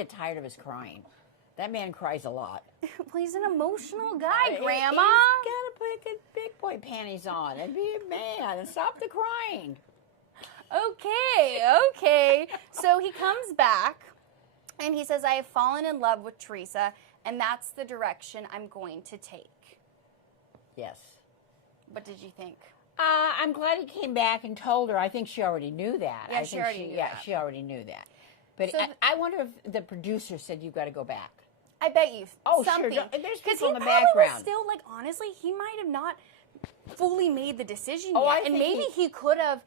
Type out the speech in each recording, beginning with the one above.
get tired of his crying. That man cries a lot. Well, he's an emotional guy, Grandma. He's got to put big boy panties on and be a man and stop the crying. Okay. So he comes back and he says, I have fallen in love with Theresa, and that's the direction I'm going to take. Yes. What did you think? I'm glad he came back and told her. I think she already knew that. Yeah, she already knew that. She already knew that. But So I wonder if the producer said, you've got to go back. I bet you something. Sure. There's Because people he in the probably background. was still, like, honestly, he might have not fully made the decision Oh, yet. I And think maybe he could have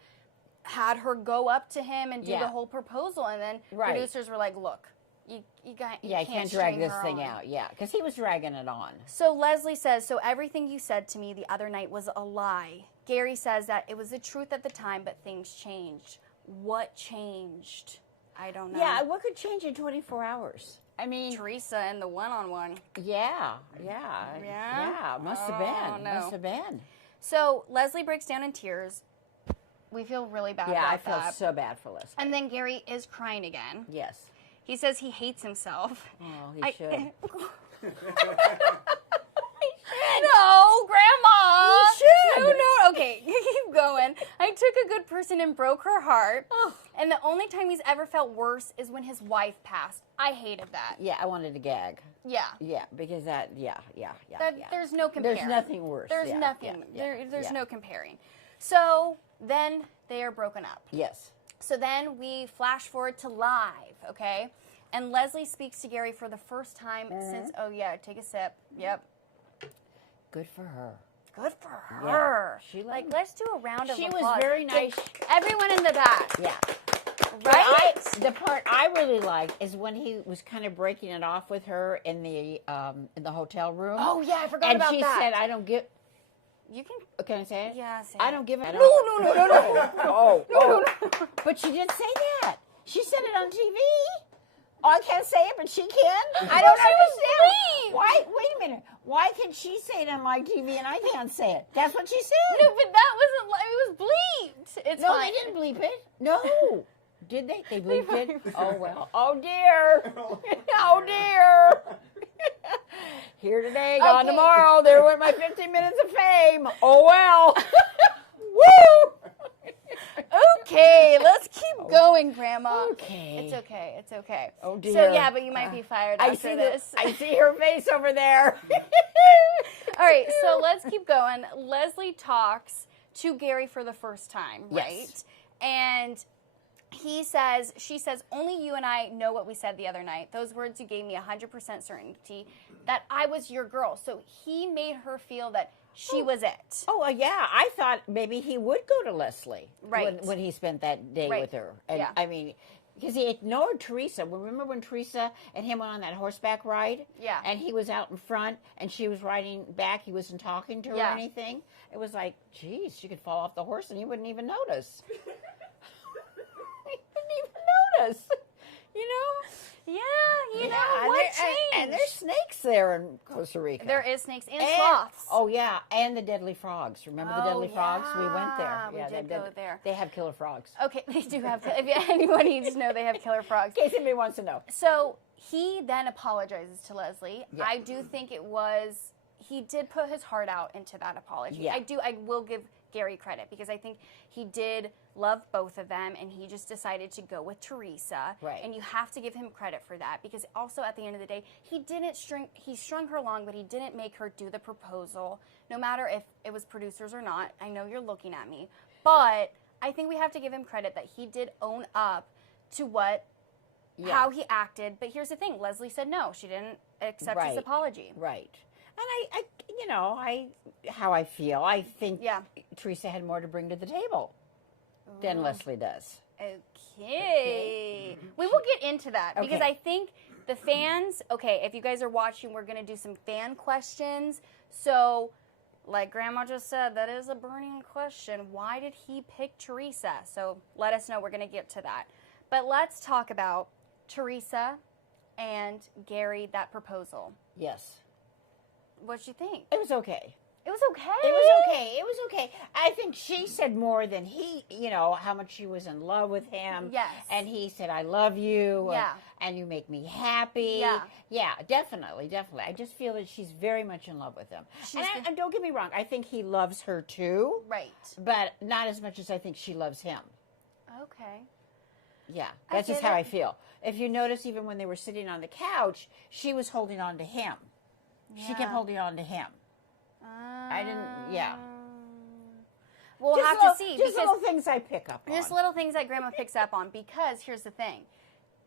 had her go up to him and do the whole proposal. And then producers were like, look, you can't drag string this her thing on. out. Yeah, because he was dragging it on. So Leslie says, so everything you said to me the other night was a lie. Gerry says that it was the truth at the time, but things changed. What changed? I don't know. Yeah, what could change in 24 hours? I mean, Theresa and the one-on-one. Yeah. Must have been. No. Must have been. So Leslie breaks down in tears. We feel really bad about Yeah, I that. feel so bad for Leslie. And then Gerry is crying again. Yes. He says he hates himself. Oh, he should. No, Grandma. He should. No. Okay, keep going. I took a good person and broke her heart. Oh. And the only time he's ever felt worse is when his wife passed. I hated that. Yeah, I wanted to gag. Yeah. Yeah, because that, There's no comparing. There's nothing worse. There's Yeah, nothing. yeah, There's yeah. no comparing. So then they are broken up. Yes. So then we flash forward to live, okay? And Leslie speaks to Gerry for the first time since, take a sip. Yep. Good for her. Good for her. Yeah. She let's do a round of She applause. was very nice. Everyone in the back. Yeah. Right? The part I really liked is when he was kind of breaking it off with her in the hotel room. Oh, yeah, I forgot about that. And she said, I don't give... You can... Can I say it? Yeah, say I it. don't give a... No. Oh. But she didn't say that. She said it on TV. Oh, I can't say it, but she can? I don't understand. Why? Wait a minute. Why can she say it on live TV and I can't say it? That's what she said. No, but that wasn't... It was bleeped. It's No, fine. they didn't bleep it. No. Did they? They bleeped it? Oh, well. Oh, dear. Oh, dear. Here today, gone tomorrow. There went my 15 minutes of fame. Oh, well. Woo! Okay, let's keep going, Grandma. Okay. It's okay. Oh, dear. So, yeah, but you might be fired after this. I see her face over there. All right, so let's keep going. Leslie talks to Gerry for the first time, right? Yes. And she says, only you and I know what we said the other night. Those words you gave me 100% certainty that I was your girl. So he made her feel that she was it. Oh, yeah. I thought maybe he would go to Leslie Right. when he spent that day with her. And Yeah. I mean, because he ignored Theresa. Remember when Theresa and him went on that horseback ride? Yeah. And he was out in front and she was riding back. He wasn't talking to her or anything. It was like, geez, she could fall off the horse and he wouldn't even notice. He wouldn't even notice. You know? Yeah, you know, and what changed? And there's snakes there in Costa Rica. There is snakes and sloths. Oh, yeah, and the deadly frogs. Remember the deadly frogs? We went there. We did go there. They have killer frogs. Okay, they do have, if anyone needs to know, they have killer frogs. In case anybody wants to know. So he then apologizes to Leslie. Yeah. I do think he did put his heart out into that apology. Yeah. I will give Gerry credit because I think he did love both of them and he just decided to go with Theresa. Right. And you have to give him credit for that because also at the end of the day, he strung her along, but he didn't make her do the proposal, no matter if it was producers or not. I know you're looking at me, but I think we have to give him credit that he did own up to how he acted. But here's the thing, Leslie said no, she didn't accept his apology. Right. And how I feel, I think Theresa had more to bring to the table than Leslie does. Okay. We will get into that because I think the fans, if you guys are watching, we're going to do some fan questions. So, like Grandma just said, that is a burning question. Why did he pick Theresa? So, let us know. We're going to get to that. But let's talk about Theresa and Gerry, that proposal. Yes. What'd you think? It was okay. It was okay. It was okay. It was okay. I think she said more than he, how much she was in love with him. Yes. And he said, I love you. Yeah. And you make me happy. Yeah. Yeah, definitely. I just feel that she's very much in love with him. And don't get me wrong. I think he loves her too. Right. But not as much as I think she loves him. Okay. Yeah, that's just how I feel. If you notice, even when they were sitting on the couch, she was holding on to him. Yeah. She kept holding on to him. I didn't, yeah. We'll just have little, to see. Just little things I pick up on. Just little things that Grandma picks up on, because here's the thing.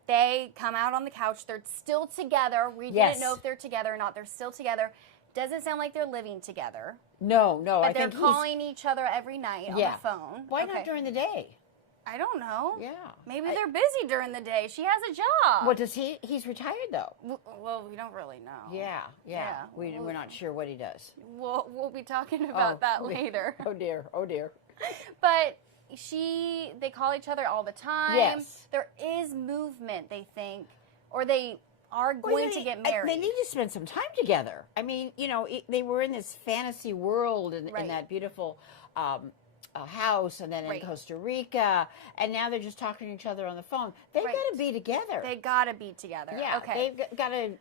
They come out on the couch. They're still together. We didn't know if they're together or not. They're still together. Doesn't sound like they're living together. No. But they're calling each other every night on the phone. Why not during the day? I don't know. Yeah. Maybe they're busy during the day. She has a job. What does he? He's retired though. Well, we don't really know. Yeah. We're not sure what he does. We'll be talking about that later. Oh dear. But they call each other all the time. Yes. There is movement, they think, or they are going to get married. They need to spend some time together. I mean, they were in this fantasy world in that beautiful house, and then in Costa Rica, and now they're just talking to each other on the phone. They've got to be together. They got to be together. Yeah. Okay. They've got to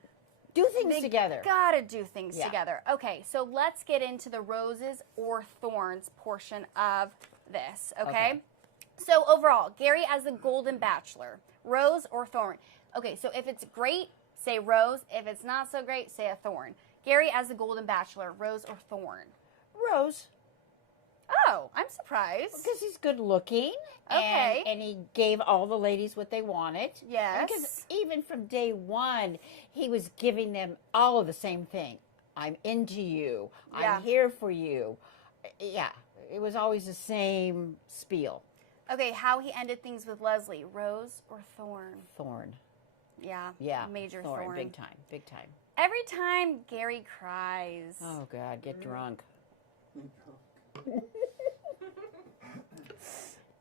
do things together. Got to do things together. Okay. So let's get into the roses or thorns portion of this. Okay. So overall, Gerry as the Golden Bachelor, rose or thorn? Okay. So if it's great, say rose. If it's not so great, say a thorn. Gerry as the Golden Bachelor, rose or thorn? Rose. Oh, I'm surprised. Because he's good looking. Okay. And he gave all the ladies what they wanted. Yes. Because even from day one, he was giving them all of the same thing. I'm into you. I'm here for you. Yeah. It was always the same spiel. Okay, how he ended things with Leslie, rose or thorn? Thorn. Yeah. Yeah. Major thorn. Big time. Big time. Every time Gerry cries. Oh, God. Get drunk.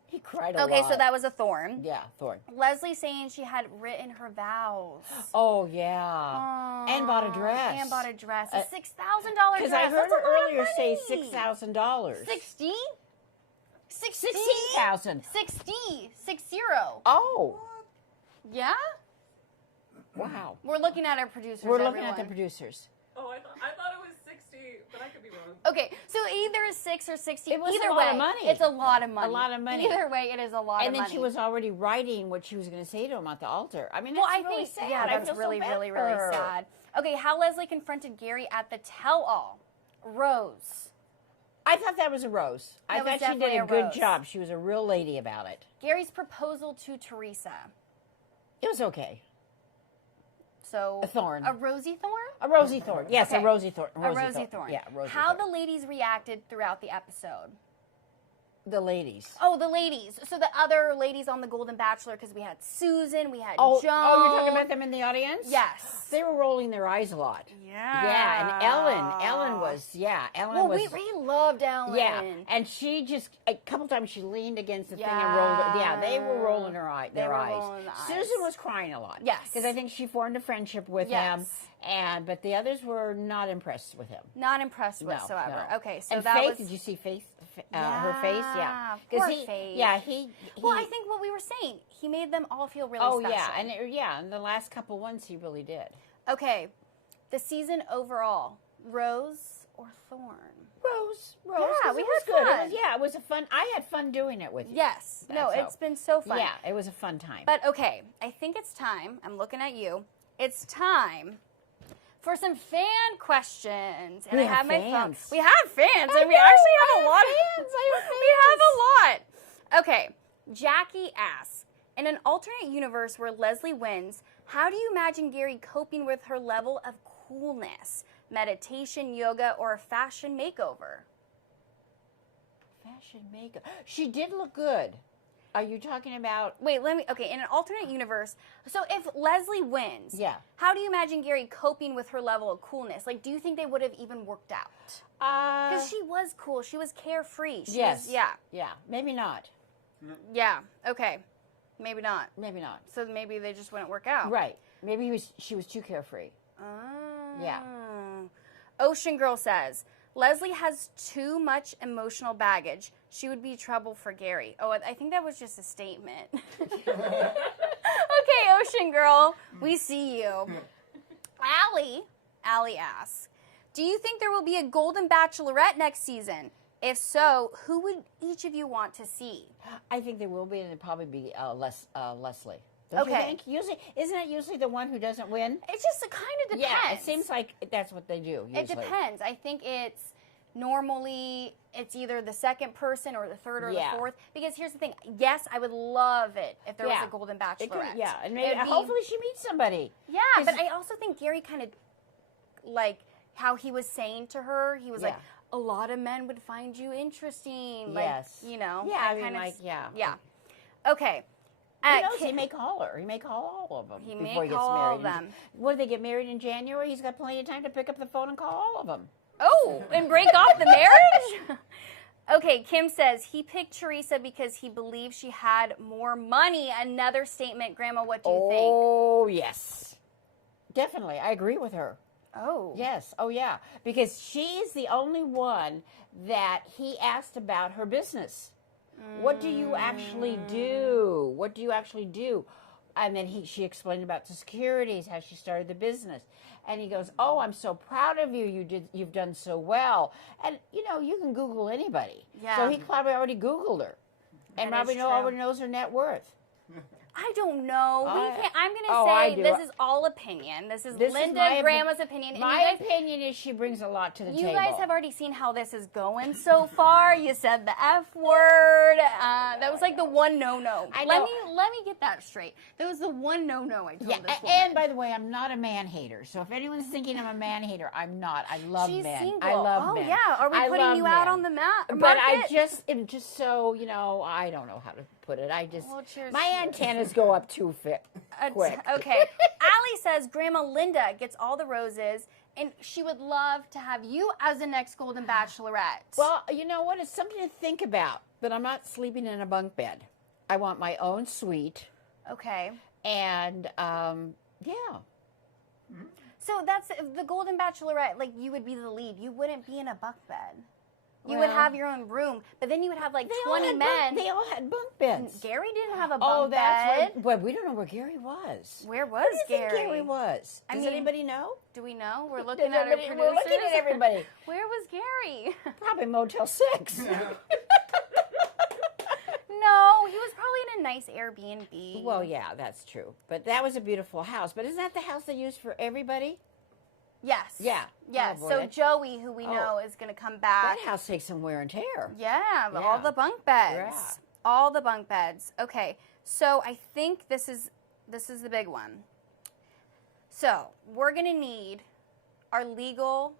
He cried a lot. Okay, so that was a thorn. Yeah, thorn. Leslie saying she had written her vows. Oh, yeah. And bought a dress. And bought a dress. A $6,000 dress. Because I heard her earlier say $6,000. 60? 16,000. 60. 60. Oh. Yeah? Wow. We're looking at our producers. We're looking at the producers. Oh, I thought it was 60, but I could be wrong. Okay, so either is 6 or 60. It was either a lot way, of money. It's a lot of money. A lot of money. Either way, it is a lot of money. And then she was already writing what she was going to say to him at the altar. I mean, well, that's I really think, sad. yeah, that's really, really, really sad. Okay, how Leslie confronted Gerry at the tell-all. Rose. I thought that was a rose. I thought she did a good job. She was a real lady about it. Gerry's proposal to Theresa. It was okay. So a thorn. A rosy thorn? A rosy thorn. Yes, okay. A rosy thorn. A rosy thorn. Yeah, rosy How thorn. the ladies reacted throughout the episode. The ladies. Oh, the ladies. So the other ladies on the Golden Bachelor, because we had Susan, we had Joan. Oh, you're talking about them in the audience? Yes. They were rolling their eyes a lot. Yeah. Yeah, and Ellen was. Well, we loved Ellen. Yeah, and she just, a couple times she leaned against the thing and rolled it. Yeah, they were rolling their eyes. Susan was crying a lot. Yes. Because I think she formed a friendship with him. But the others were not impressed with him. Not impressed whatsoever. No. Okay, so and that Faith, did you see Faith? Her face? Yeah. Poor Faith. Yeah, he. Well, I think what we were saying, he made them all feel really special. Yeah, and the last couple ones he really did. Okay, the season overall, rose or thorn? Rose. Yeah, we had good. fun. It was a fun. I had fun doing it with you. Yes. It's been so fun. Yeah, it was a fun time. But okay, I think it's time. I'm looking at you. It's time for some fan questions. And I have my phone. We have fans, and we actually have a lot of fans. We have a lot. Okay, Jackie asks, in an alternate universe where Leslie wins, how do you imagine Gerry coping with her level of coolness? Meditation, yoga, or a fashion makeover? Fashion makeover. She did look good. Are you talking about... Wait, okay, in an alternate universe, so if Leslie wins, yeah, how do you imagine Gerry coping with her level of coolness? Like, do you think they would have even worked out? Because she was cool. She was carefree. Yeah, maybe not. Yeah, okay. Maybe not. Maybe not. So maybe they just wouldn't work out. Right. Maybe she was too carefree. Oh. Yeah. Ocean Girl says, Leslie has too much emotional baggage. She would be trouble for Gerry. Oh, I think that was just a statement. Okay, Ocean Girl, we see you. Allie asks, do you think there will be a Golden Bachelorette next season? If so, who would each of you want to see? I think there will be, and it'll probably be Leslie. Don't you Okay. think? Usually, isn't it usually the one who doesn't win? It just kind of depends. Yeah, it seems like that's what they do. Usually. It depends. I think it's normally it's either the second person or the third or the fourth. Because here's the thing. Yes, I would love it if there was a Golden Bachelorette. And maybe hopefully she meets somebody. Yeah, but I also think Gerry kind of like how he was saying to her. He was like, a lot of men would find you interesting. Like, you know. Yeah, I mean, like, Yeah. Okay. Who knows? He may call her. He may call all of them He before may he gets call married. all of them. When they get married in January, he's got plenty of time to pick up the phone and call all of them. Oh, and break off the marriage? Okay, Kim says he picked Theresa because he believed she had more money. Another statement. Grandma, what do you think? Oh, yes. Definitely. I agree with her. Oh. Yes. Oh, yeah. Because she's the only one that he asked about her business. What do you actually do? What do you actually do? And then she explained about the securities, how she started the business. And he goes, oh, I'm so proud of you. You've done so well. And, you know, you can Google anybody. Yeah. So he probably already Googled her. And That is probably true. already knows her net worth. I don't know. I'm going I to say do. this is all opinion. This is Linda, Grandma's opinion. And My opinion is she brings a lot to the table. You guys have already seen how this is going so far. You said the F word. That was like the one no-no. I Let know. me get that straight. That was the one no-no I told this woman. And by the way, I'm not a man hater. So if anyone's thinking I'm a man hater, I'm not. I love She's men. single. I love men. Oh yeah. Are we I putting love you out men. on the map? But I am just so, you know, I don't know how to put it. Well, cheers my to you. antennas go up too quick. Okay. Allie says Grandma Linda gets all the roses, and she would love to have you as the next Golden Bachelorette. Well, you know what? It's something to think about. But I'm not sleeping in a bunk bed. I want my own suite. Okay. And, yeah. So that's the Golden Bachelorette. Like you would be the lead. You wouldn't be in a bunk bed. You would have your own room, but then you would have like 20 men. They all had bunk beds. Gerry didn't have a bunk Oh, that's bed. well, we don't know where Gerry was. Where was Where do you Gerry? think Gerry was? I Does mean, anybody know? Do we know? We're looking at our producers. We're looking at everybody. Where was Gerry? Probably Motel 6. No, he was probably in a nice Airbnb. Well, yeah, that's true. But that was a beautiful house. But isn't that the house they used for everybody? Yes. Yeah. Yes. Oh, boy, so that- Joey, who we know is going to come back. That house takes some wear and tear. Yeah, Yeah. all the bunk beds. Yeah. All the bunk beds. Okay. So I think this is the big one. So, we're going to need our legal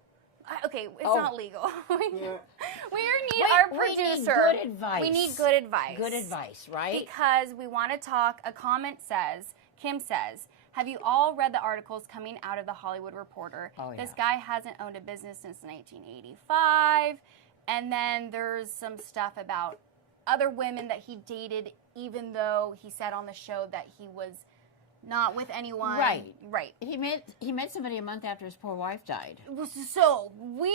okay, it's not legal. We need our producer. We need good advice. We need good advice. Good advice, right? Because we want to talk. A comment says, Kim says, have you all read the articles coming out of the Hollywood Reporter? Oh, yeah. This guy hasn't owned a business since 1985. And then there's some stuff about other women that he dated, even though he said on the show that he was not with anyone. Right. Right. He met somebody a month after his poor wife died. So we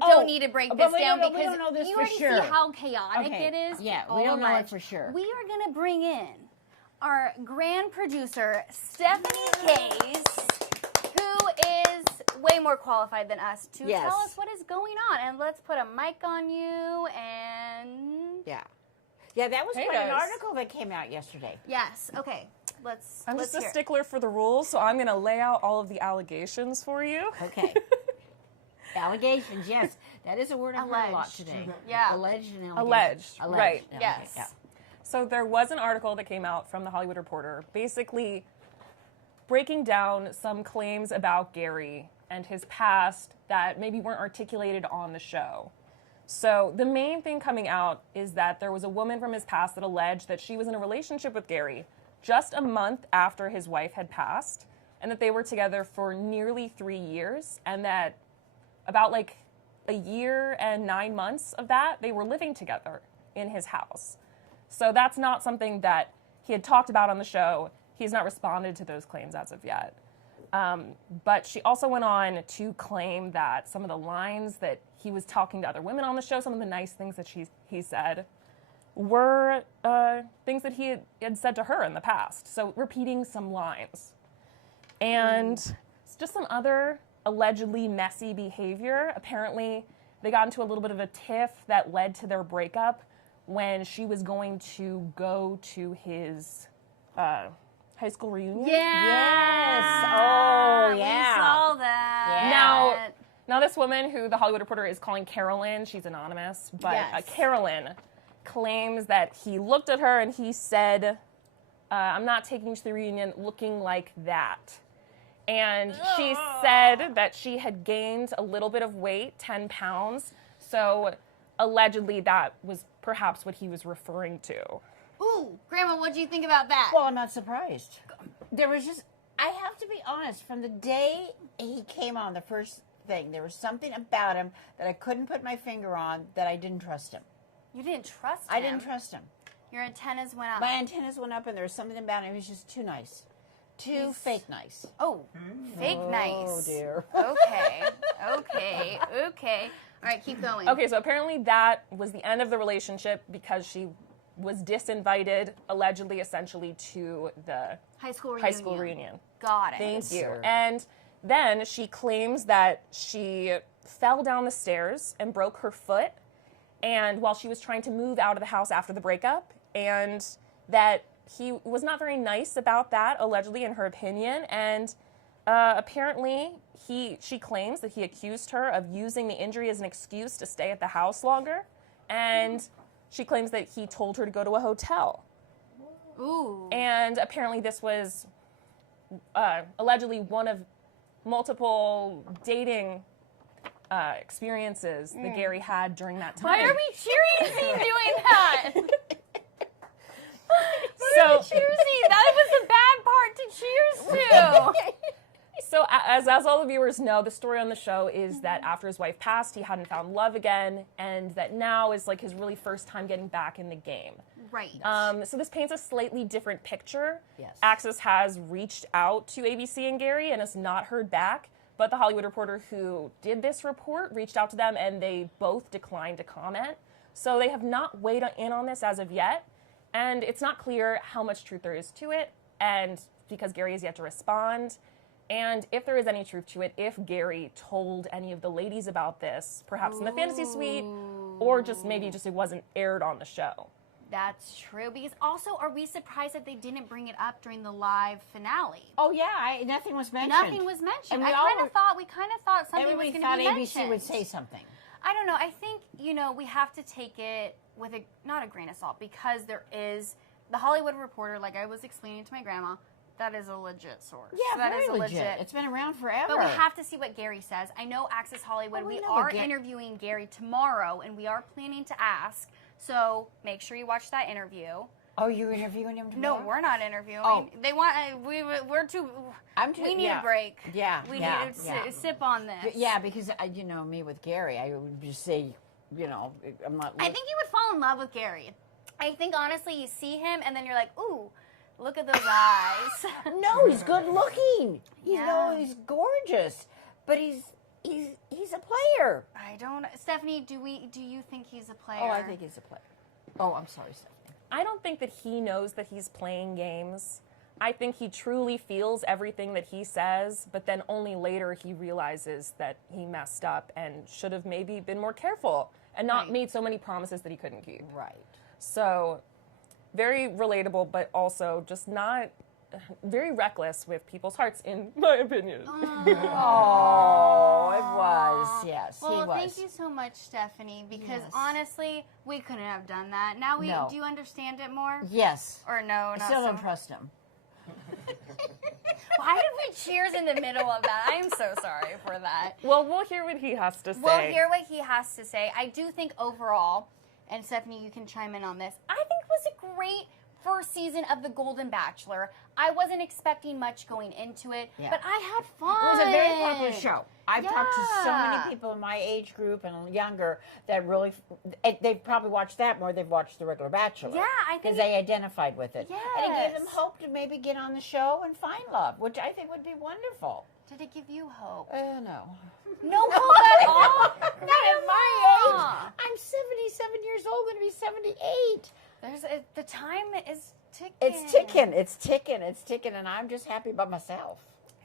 don't need to break but this we down don't know- we because don't know this you for already sure. see how chaotic Okay. it is. Yeah, all we don't know it alleged. for sure. We are going to bring in our grand producer, Stephanie Case, who is way more qualified than us to Yes. tell us what is going on. And let's put a mic on you and... Yeah, that was Hey, quite an guys. article that came out yesterday. Yes, okay. I'm let's just a hear it. stickler for the rules, so I'm going to lay out all of the allegations for you. Okay. Allegations, yes. That is a word I've heard a lot Alleged. today. Yeah. Alleged and Alleged, allegations. right. Okay, Yes. yeah. So there was an article that came out from the Hollywood Reporter, basically breaking down some claims about Gerry and his past that maybe weren't articulated on the show. So the main thing coming out is that there was a woman from his past that alleged that she was in a relationship with Gerry just a month after his wife had passed, and that they were together for nearly 3 years, and that about like a year and 9 months of that, they were living together in his house. So that's not something that he had talked about on the show. He's not responded to those claims as of yet. But she also went on to claim that some of the lines that he was talking to other women on the show, some of the nice things that he said, were things that he had said to her in the past. So repeating some lines. And just some other allegedly messy behavior. Apparently, they got into a little bit of a tiff that led to their breakup when she was going to go to his high school reunion. Yes. Oh, yeah. We saw that. Yeah. Now this woman who the Hollywood Reporter is calling Carolyn, she's anonymous, but Yes. Carolyn claims that he looked at her and he said, I'm not taking you to the reunion looking like that. And she said that she had gained a little bit of weight, 10 pounds. So allegedly that was perhaps what he was referring to. Ooh, Grandma, what do you think about that? Well, I'm not surprised. There was just, I have to be honest, from the day he came on, the first thing, there was something about him that I couldn't put my finger on that I didn't trust him. You didn't trust him? I didn't trust him. Your antennas went up. My antennas went up and there was something about him. He was just too nice. Too fake nice. Oh, fake nice. Oh, dear. Okay. All right, keep going. Okay, so apparently that was the end of the relationship because she was disinvited, allegedly, essentially, to the High school reunion. Got it. Thank you. Sir. And then she claims that she fell down the stairs and broke her foot, and while she was trying to move out of the house after the breakup, and that he was not very nice about that, allegedly, in her opinion, and apparently she claims that he accused her of using the injury as an excuse to stay at the house longer, and she claims that he told her to go to a hotel. Ooh. And apparently this was allegedly one of multiple dating experiences that Gerry had during that time. Why are we cheering scene doing that? So, Cheers scene. That was the bad part to cheers to. so as all the viewers know, the story on the show is that after his wife passed, he hadn't found love again, and that now is like his really first time getting back in the game. Right. So this paints a slightly different picture. Yes. Access has reached out to ABC and Gerry and has not heard back, but the Hollywood Reporter who did this report reached out to them and they both declined to comment. So they have not weighed in on this as of yet, and it's not clear how much truth there is to it, and because Gerry has yet to respond, and if there is any truth to it, if Gerry told any of the ladies about this, perhaps in the fantasy suite, or just maybe just it wasn't aired on the show. That's true. Because also, are we surprised that they didn't bring it up during the live finale? Oh, yeah, nothing was mentioned. Nothing was mentioned. And we kind of thought something was everybody going thought to be mentioned. ABC would say something. I don't know. I think, we have to take it with not a grain of salt, because there is the Hollywood Reporter, like I was explaining to my grandma, that is a legit source. Yeah, that very is legit. It's been around forever. But we have to see what Gerry says. I know Access Hollywood, we we know are what interviewing Gerry tomorrow, and we are planning to ask. So make sure you watch that interview. Oh, you're interviewing him tomorrow? No, we're not interviewing. Oh. They want we're too. We need a break. Yeah, We yeah, need to yeah. sip on this. Yeah, because me with Gerry, I would just say, I'm not. I think you would fall in love with Gerry. I think honestly, you see him, and then you're like, ooh, look at those eyes. No, he's good looking. Yeah. He's gorgeous, but he's a player. I don't. Stephanie, do you think he's a player? Oh, I think he's a player. Oh, I'm sorry, Stephanie. I don't think that he knows that he's playing games. I think he truly feels everything that he says, but then only later he realizes that he messed up and should have maybe been more careful and not made so many promises that he couldn't keep. Right. So, very relatable, but also just not very reckless with people's hearts, in my opinion. Oh, it was. Yes, Well, he was. thank you so much, Stephanie, because Yes. honestly, we couldn't have done that. Now do you understand it more? Yes. Or no, I not still so don't trust him. Why did we cheers in the middle of that? I'm so sorry for that. Well, we'll hear what he has to say. We'll hear what he has to say. I do think overall, and Stephanie, you can chime in on this, I think it was a great first season of The Golden Bachelor. I wasn't expecting much going into it, Yeah. but I had fun. It was a very popular show. I've talked to so Yeah. many people in my age group and younger that really, they've probably watched that more than they've watched the regular Bachelor. Yeah, I think because they identified with it. And it gave them Yes. hope to maybe get on the show and find love, which I think would be wonderful. Did it give you hope? No. No hope at all? Not at my age. Aw. I'm 77 years old, going to be 78. The time is ticking. It's ticking, and I'm just happy about myself.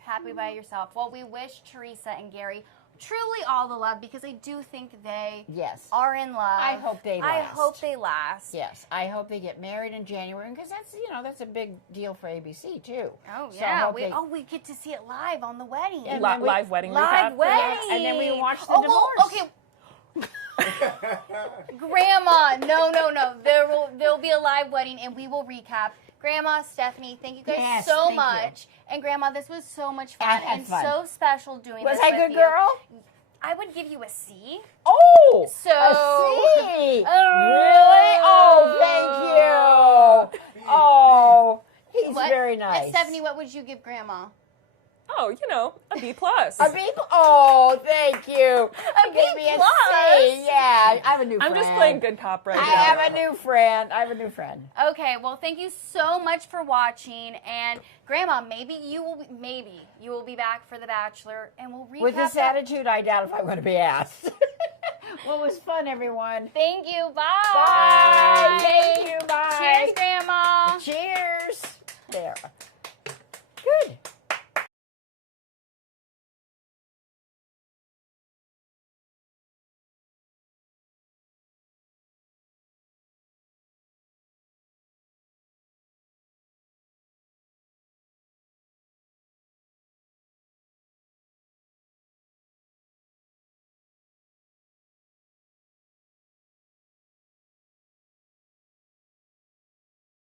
Happy by yourself. Well, we wish Theresa and Gerry truly all the love because I do think they Yes. are in love. I hope they I last. hope they last. Yes, I hope they get married in January because that's a big deal for ABC too. Oh So I yeah, hope we they- get to see it live on the wedding. Yeah, Live wedding Live recap. wedding. and then we watch the well, divorce. okay. Grandma, no. There'll be a live wedding and we will recap. Grandma, Stephanie, thank you guys Yes, so thank you. much. And Grandma, this was so much fun I had and fun. so special doing Was this I a with good you. girl? I would give you a C. Oh, So- a C. Really? Oh, thank you. Oh, he's What? very And nice. Stephanie, what would you give Grandma? Oh, a B plus. A B. Oh, thank you. A Give me B+. C. Yeah, I have a new friend. I'm just playing good cop right I now. have a new friend. Okay, well, thank you so much for watching. And Grandma, maybe you will be back for The Bachelor, and we'll recap With this that. attitude, I doubt if I'm going to be asked. Well, it was fun, everyone. Thank you. Bye. Bye. Thank you. Bye. Cheers